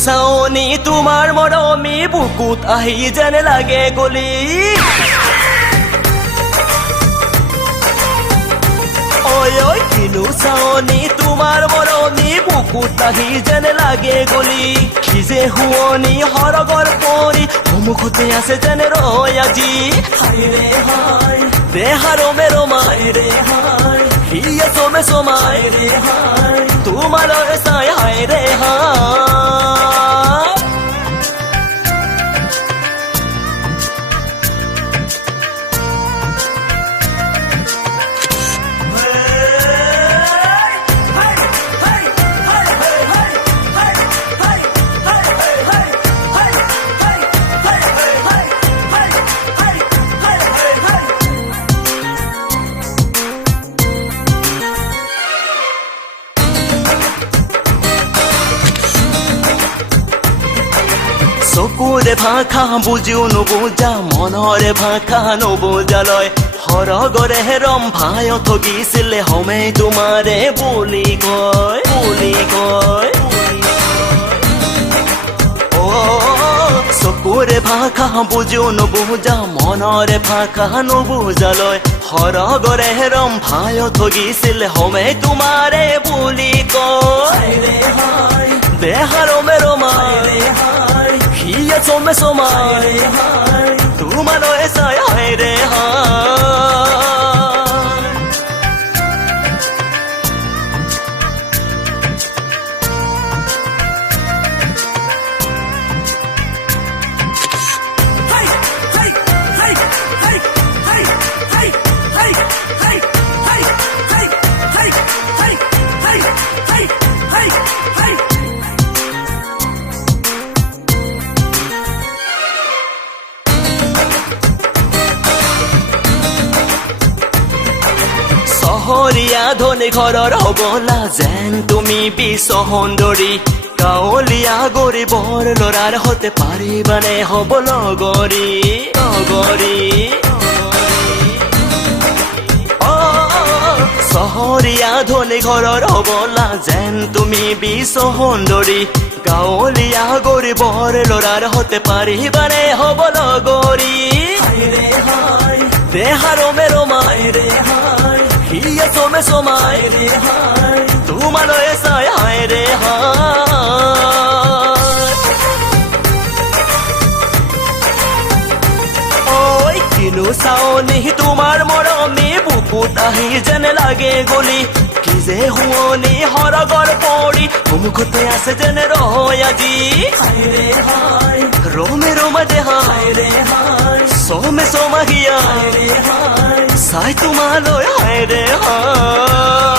চাৱনি তোমাৰ মৰমী বুকুত আহি যেন লাগে গলি ঐ ঐ কিনো চাৱনি তোমাৰ মৰমী বুকুত আহি যেন লাগে গলি কি যে শুৱনি সৰগৰ পৰি সন্মুখতে আছে যেন ৰৈ আজি হায় ৰে হায় দেহাৰো মেৰো মায় ৰে হায় হিয়া চমে চমায় ৰে হায় তোমালৈ চাই হায় ৰে হায় চকুৰে ভাষা বুজিও নুবুজা মনৰে ভাষা নুবুজালৈ সৰগৰে ৰম্ভায় ঠগিছিলে হমে তোমাৰে বুলি কয় চকুৰে ভাষা বুজিও নুবুজা মনৰে ভাষা নুবুজালৈ সৰগৰে ৰম্ভায় ঠগিছিলে হমে তোমাৰে বুলি কয় দেহাৰো মেৰো মায় হিয়া চমে চমায় তোমালৈ চাই হায় ৰে চহৰীয়া ধনী ঘৰৰ হবলা যেন তুমি বিশ্ব সুন্দৰী গাঁৱলীয়া গৰীবৰ ল'ৰাৰ হতে পাৰিবানে হব লগৰী চহৰীয়া ধনী ঘৰৰ হবলা যেন তুমি বিশ্ব সুন্দৰী গাঁৱলীয়া গৰীবৰ ল'ৰাৰ হতে পাৰিবানে হব লগৰী দেহাৰো মেৰো মায় ৰে হায় হিয়া চমে চমায় ৰে হায় তোমালৈ চাই হায় ৰে হায় ঐ কিনো চাৱনি তোমাৰ মৰমী বুকুত আহি যেন লাগে গলি কি যে শুৱনি সৰগৰ পৰি সন্মুখতে আছে যেন ৰৈ আজি হায় ৰে হায় ৰমে ৰমা দেহা হায় ৰে হায় চমে চমাহিয়া হায় ৰে হায় চাই তোমালৈ হায় ৰে হায়